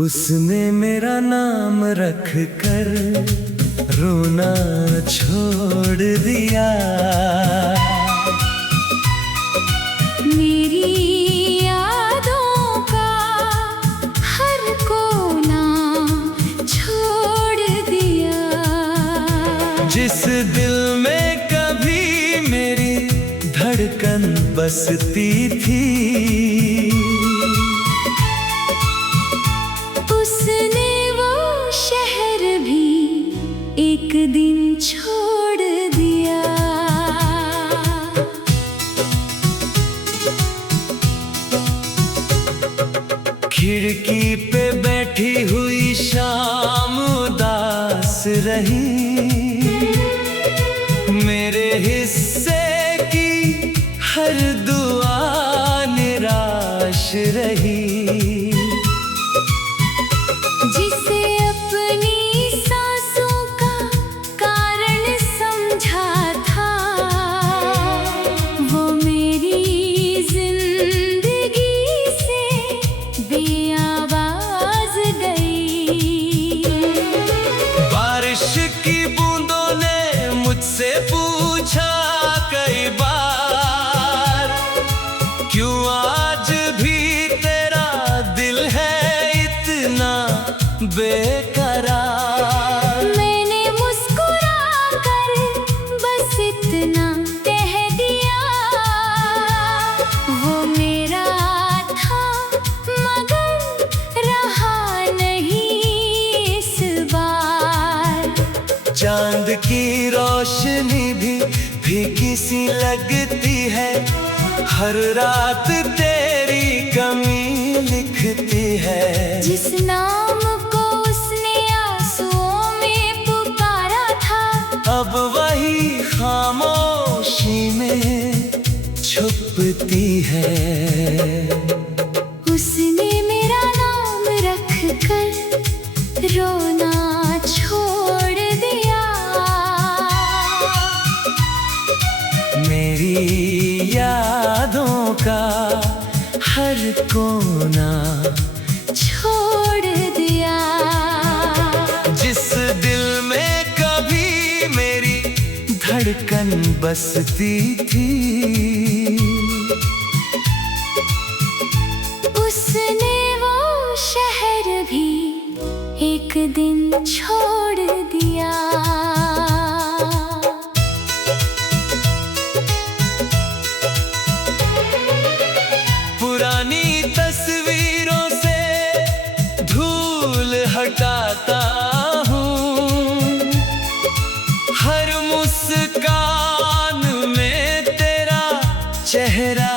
उसने मेरा नाम रख कर रोना छोड़ दिया। मेरी यादों का हर कोना छोड़ दिया। जिस दिल में कभी मेरी धड़कन बसती थी, उसने वो शहर भी एक दिन छोड़ दिया। खिड़की पे बैठी हुई शाम उदास रही, मेरे हिस्से की हर दुआ निराश रही। जिसे अपनी सांसों का कारण समझा था, वो मेरी जिंदगी से बेआवाज गई। बारिश की बूंदों ने मुझसे पूछा कई बार, क्यों आज भी तेरा दिल है इतना बेकरार। मैंने मुस्कुरा कर बस इतना कह दिया, वो मेरा था मगर रहा नहीं इस बार। चांद की रोशनी भी फीकी सी लगती है, हर रात तेरी कमी लिखती है। जिस नाम को उसने आंसुओं में पुकारा था, अब वही खामोशी में छुपती है। उसने मेरा नाम रख कर रोना छोड़ दिया। मेरी यादों का हर कोना छोड़ दिया। जिस दिल में कभी मेरी धड़कन बसती थी, उसने वो शहर भी एक दिन छोड़ दिया। पुरानी तस्वीरों से धूल हटाता हूँ, हर मुस्कान में तेरा चेहरा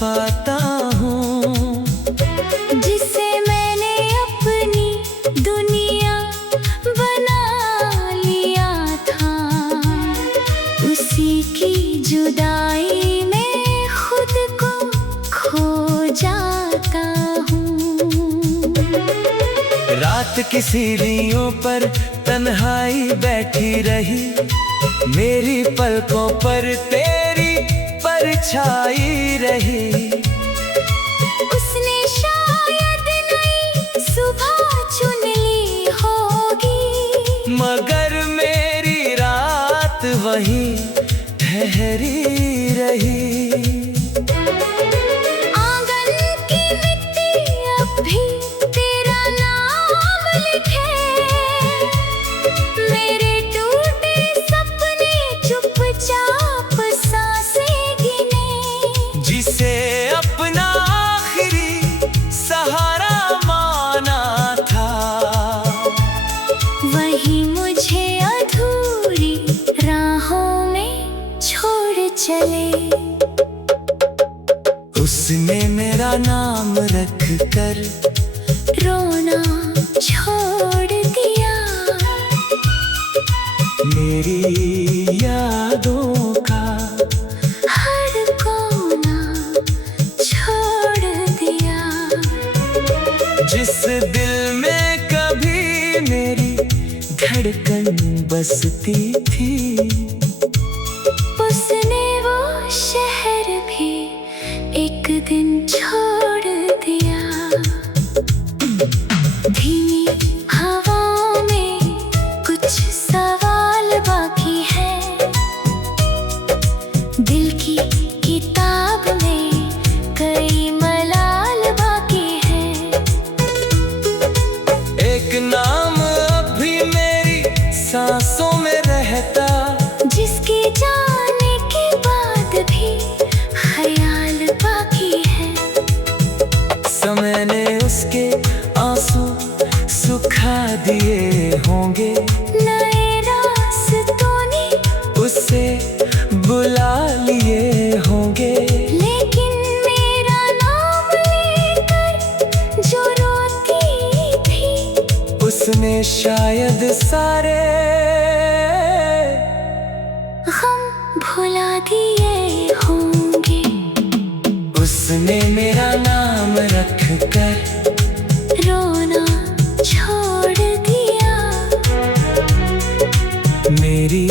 पाता हूँ। जिसे मैंने अपनी दुनिया बना लिया था, उसी की जुदाई में खुद को खो जाता हूँ। रात की सीढ़ियों पर तन्हाई बैठी रही, मेरी पलकों पर तेरी परछाई रही। उसने शायद नई सुबह चुन ली होगी, मगर मेरी रात वही ठहरी रही। आंगन की मिट्टी अब भी तेरा नाम लिखे, मेरे टूटे सपने चुपचाप सांसें गिने। जिसे अपना आखिरी सहारा माना था, वही मुझे अधूरी राहों में छोड़ चले। उसने मेरा नाम रख कर रोना छोड़ दिया। मेरी यादों का हर कोना छोड़ दिया। जिस दिल में कभी मेरी धड़कन बसती थी, उसने वो शहर भी एक दिन छोड़ दिया। होंगे, नए रास्तों ने उसे बुला लिए होंगे। लेकिन मेरा नाम लेकर जो रोती थी, उसने शायद सारे गम भुला दिए होंगे। उसने मेरा नाम रख कर रोना छोड़ दिया, मेरी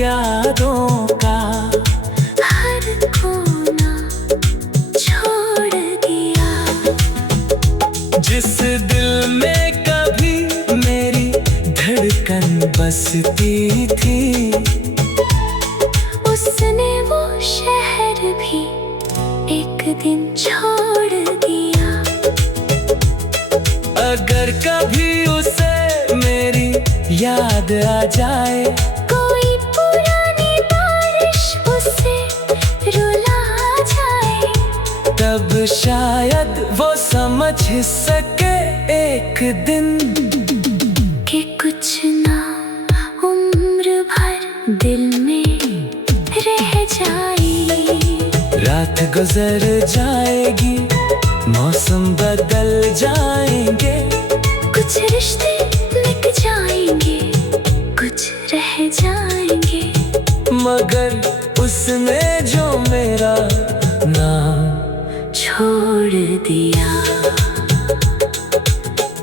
यादों का हर कोना छोड़ दिया। जिस दिल में कभी मेरी धड़कन बसती थी, उसने वो शहर भी एक दिन छोड़ दिया। अगर कभी उसे मेरी याद आ जाए, कोई पुरानी बारिश उसे रुला जाए, तब शायद वो समझ सके एक दिन कि कुछ ना उम्र भर दिल में रह जाए। रात गुजर जाएगी, मौसम बदल जाएंगे, कुछ रिश्ते मिट जाएंगे, कुछ रह जाएंगे, मगर उसने जो मेरा नाम छोड़ दिया।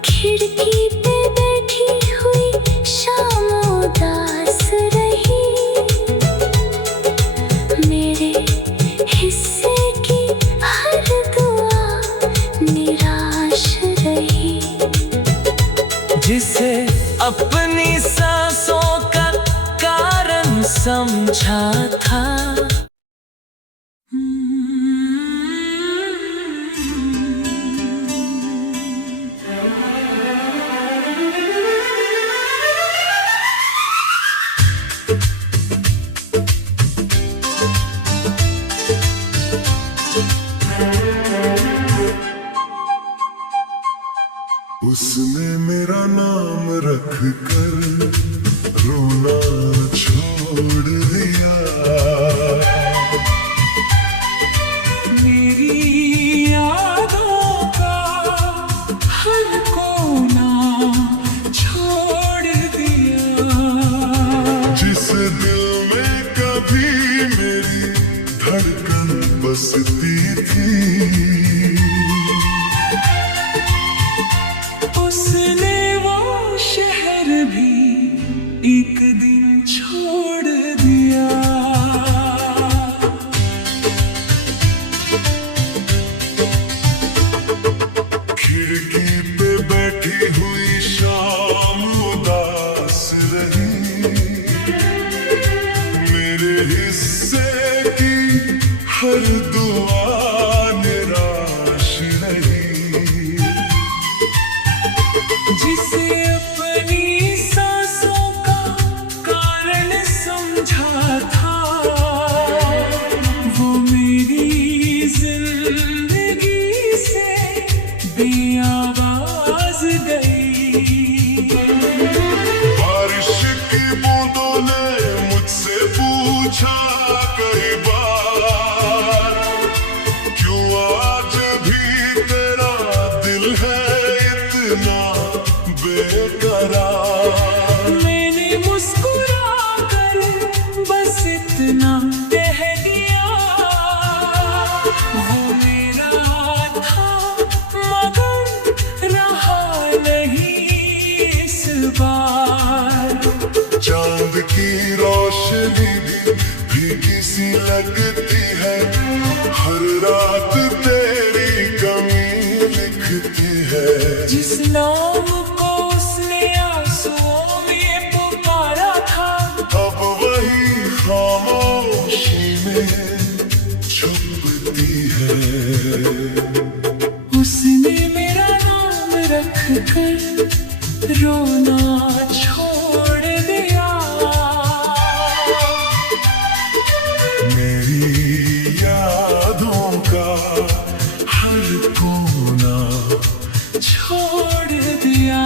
खिड़की पे बैठी हुई शाम उदास रही, मेरे हिस्से की हर दुआ निराश रही। जिसे अपनी सांसों का कारण समझा था, उसने मेरा नाम रख कर रोना छोड़ दिया, मेरी यादों का हर कोना छोड़ दिया। जिस दिल में कभी मेरी धड़कन बसती थी, उसने वो शहर भी एक दिन छोड़ दिया। खिड़की पे बैठी हुई शाम उदास रही, मेरे हिस्से की हर दुआ निराश रही। जिसे अपनी सांसों का कारण समझा था, वो मेरी जिंदगी से बेआवाज गई। बारिश की बूंदों ने मुझसे पूछा कई बार, क्यों आज भी तेरा दिल है इतना बेकरार। मैंने मुस्कुरा कर बस इतना कह दिया, वो मेरा था मगर रहा नहीं इस बार। चांद की रोशनी भी भीगी सी लगती है, हर रात तेरी कमी लिखती है। जिस नाम को उसने आंसुओं में पुकारा था, अब वही खामोशी में छुपती है। उसने मेरा नाम रख कर रोना छोड़ दिया, मेरी यादों का हर कोना छोड़ दिया।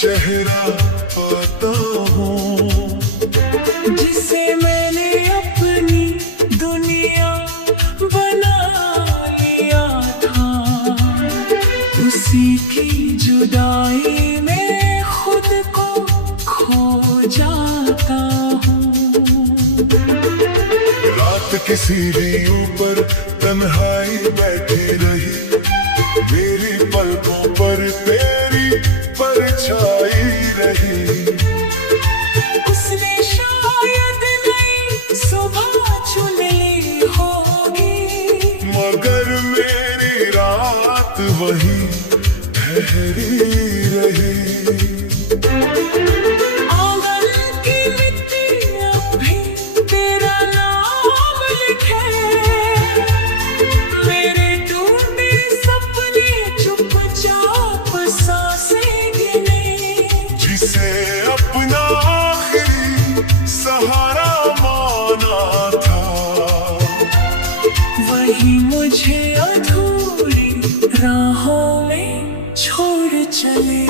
चेहरा पाता हूँ, जिसे मैंने अपनी दुनिया बना लिया था, उसी की जुदाई में खुद को खो जाता हूँ। रात की सीढ़ियों पर तन्हाई बैठी रही, मेरी पलकों पर तेरी परछाई रही। उसने शायद नई सुबह चुन ली होगी, मगर मेरी रात वही ठहरी रही। आंगन की मिट्टी अब भी तेरा नाम लिखे, मेरे टूटे सपने चुपचाप सांसें गिने। जिसे अपना आखिरी सहारा माना था, वही मुझे अधूरी राहों में छोड़ चले।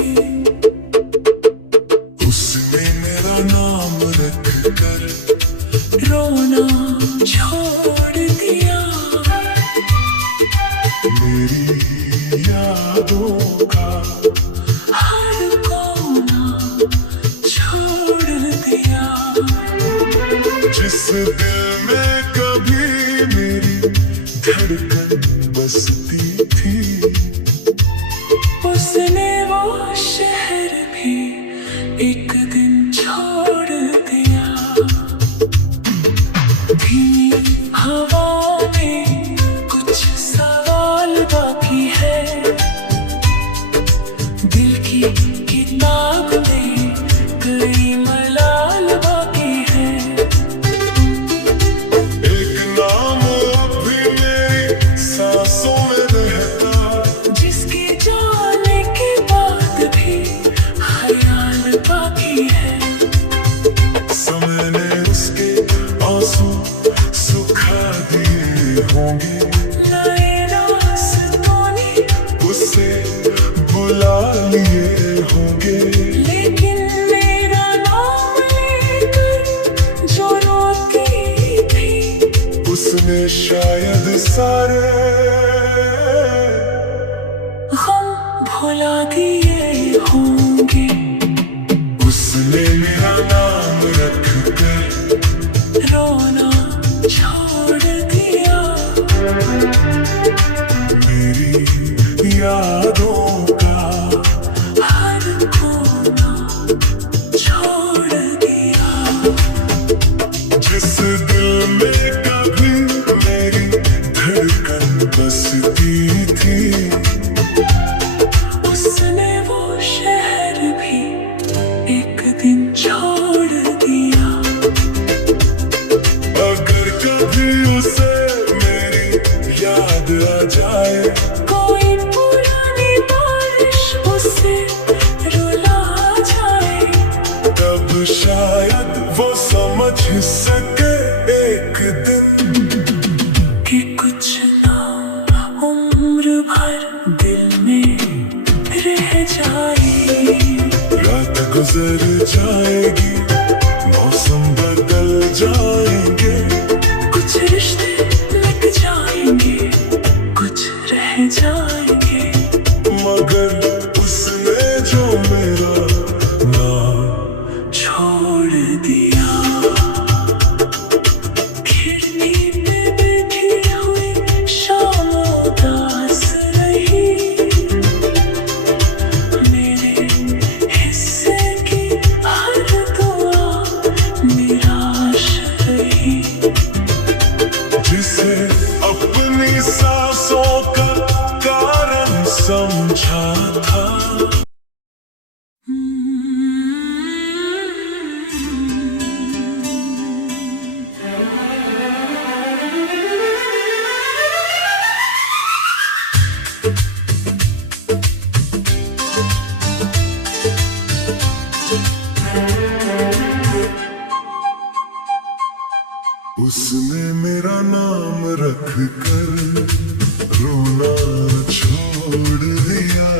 उसने मेरा नाम रख कर रोना छोड़ दिया, मेरी यादों का हर कोना छोड़ दिया। जिस दिल में कभी मेरी धड़कन बसती थी, उसने वो शहर भी एक दिन छोड़ दिया। धीमी हवा में कुछ सवाल बाकी है, दिल की किताब में कई मलाल बाकी है। एक नाम अब भी मेरी सांसों में रहता, जिसके जाने के बाद भी ख्याल बाकी है। समय ने उसके आंसू सुखा दिए होंगे, नए रास्तों ने उसे बुला लिए होंगे। लेकिन मेरा नाम लेकर जो रोती थी, उसने शायद सारे गम भुला दिए होंगे। उसने मेरा नाम रख कर रोना छोड़ दिया, मेरी यादों का हर कोना छोड़ दिया। जिस दिल में कभी मेरी धड़कन बसती थी, उसने वो शहर भी एक दिन छोड़ दिया। अगर कभी उसे मेरी याद आ जाए, कोई पुरानी बारिश उसे रुला जाए, तब शायद वो समझ सके एक दिन कि कुछ ना उम्र भर दिल में रह जाए। रात गुजर जाएगी, मौसम बदल जाएंगे, कुछ रिश्ते लग जाएंगे, कुछ रह जाएंगे, मगर उसने जो मेरा नाम छोड़ दिया। खिड़की पे बैठी हुई शाम उदास रही, मेरे हिस्से की हर दुआ निराश रही। जिसे अपनी सांसों का कारण समझा था, उसने मेरा नाम रख कर रोना छोड़ दिया,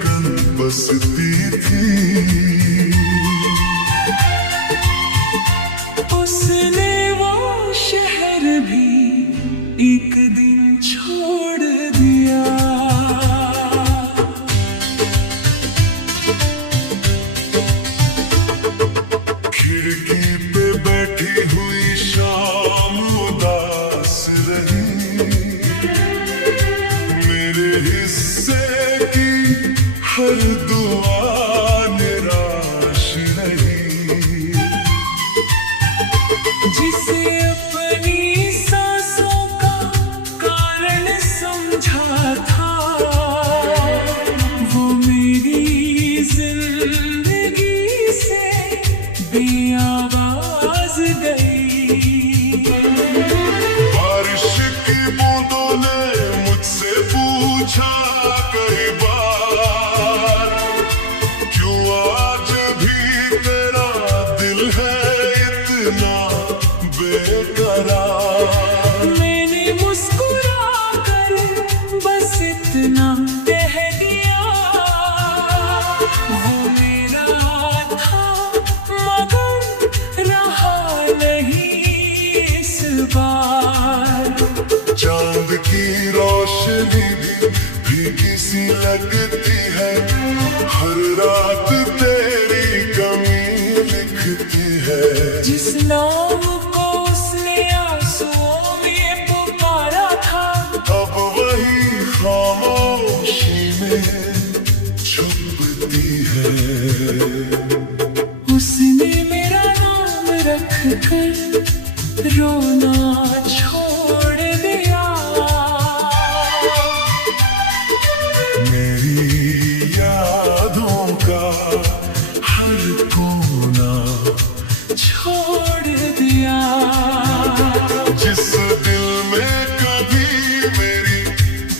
धड़कन बसती थी। उसने वो शहर भी एक दिन छोड़ दिया। खिड़की पे बैठी हुई शाम उदास रही। मेरे हिस्से की हर दुआ निराश रही। जिसे अपनी सांसों का कारण समझा था, वो मेरी जिंदगी से बेआवाज गई। बारिश की बूंदों ने मुझसे पूछा कई बार, क्यों आज भी तेरा दिल है इतना बेकरार। मैंने मुस्कुरा कर बस इतना कह दिया, वो मेरा था मगर रहा नहीं इस बार। चांद की रोशनी भी भीगी सी लगती है, हर रात तेरी कमी लिखती है। जिस नाम को उसने आंसुओं में पुकारा था, अब वही खामोशी में छुपती है। उसने मेरा नाम रख कर रोना छोड़ दिया। मेरी यादों का हर कोना छोड़ दिया। जिस दिल में कभी मेरी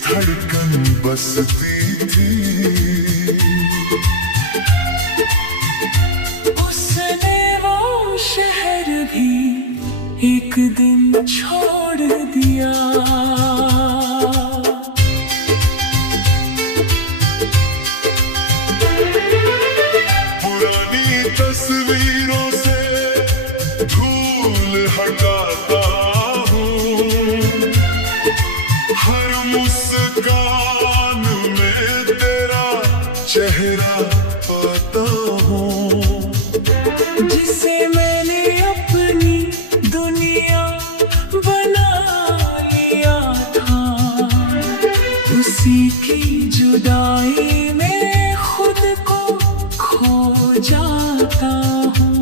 धड़कन बसती थी। उसने वो शहर भी एक दिन छोड़ दिया। पुरानी तस्वीरों से धूल हटाता हूँ, हर मुस्कान में तेरा चेहरा पाता हूँ। जिसे मैंने अपनी दुनिया बना लिया था, उसी की जुदाई में खुद को खो जाता हूँ।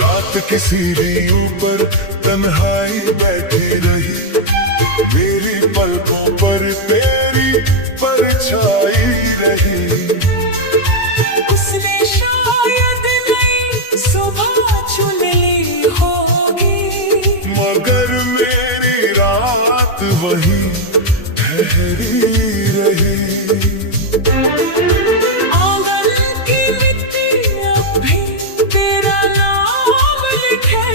रात की सीढ़ियों पर तन्हाई बैठी रही, मेरी पलकों पर तेरी परछाई रही। उसने शायद नई सुबह चुन ली होगी, मगर मेरी रात वही ठहरी रही। आंगन की मिट्टी अब भी तेरा नाम लिखे,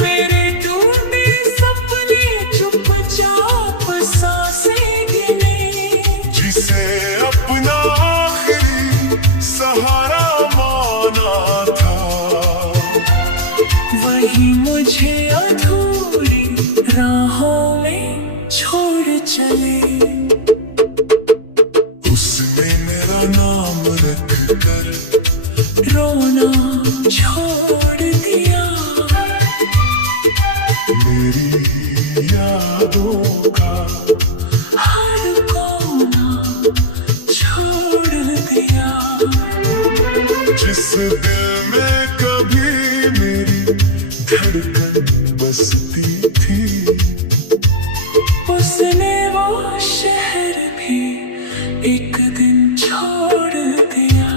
मेरे टूटे सपने चुपचाप सांसें गिने। जिसे अपना आखिरी सहारा माना था, वही मुझे अधूरी राहों में छोड़ चले। उसने मेरा नाम रख कर रोना छोड़ दिया। मेरी यादों का हर कोना छोड़ दिया। जिस दिल में कभी मेरी धड़कन बसती थी। उसने वो शहर भी एक दिन छोड़ दिया।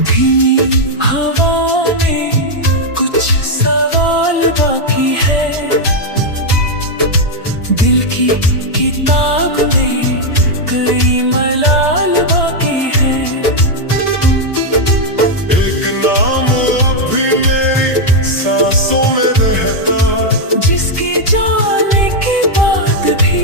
धीमी हवा में कुछ सवाल बाकी है, दिल की किताब में कई मलाल बाकी है। एक नाम अब भी मेरी सांसों में रहता, जिसके जाने के बाद भी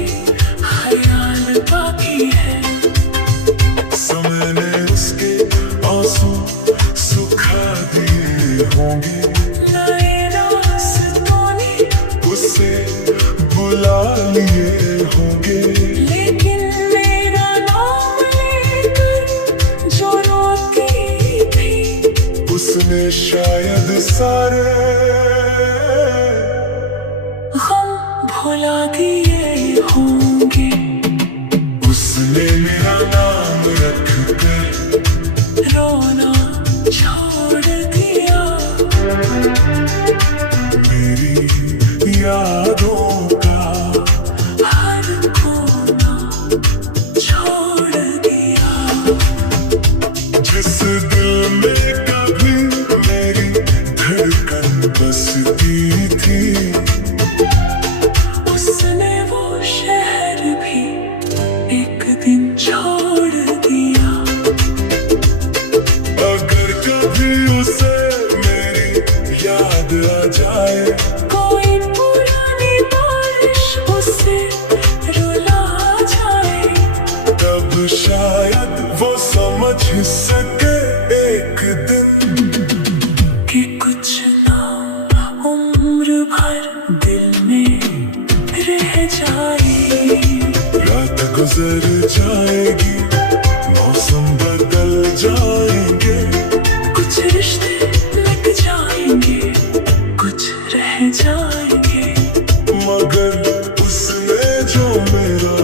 उसने शायद सारे गम भुला दिए होंगे। उसने मेरा नाम रख कर रोना छोड़ दिया। मेरी यादों का हर कोना छोड़ दिया। जिस दिल में कभी मेरी धड़कन बसती थी, उसने वो शहर भी एक दिन छोड़ दिया। अगर कभी उसे मेरी याद आ जाए, कोई पुरानी बारिश उसे रुला जाए, तब शायद वो समझ सके एक दिन कि कुछ नाम उम्र भर दिल में रह जाए। रात गुजर जाएगी, मौसम बदल जाएंगे, कुछ रिश्ते लग जाएंगे, कुछ रह जाएंगे, मगर उसने जो मेरा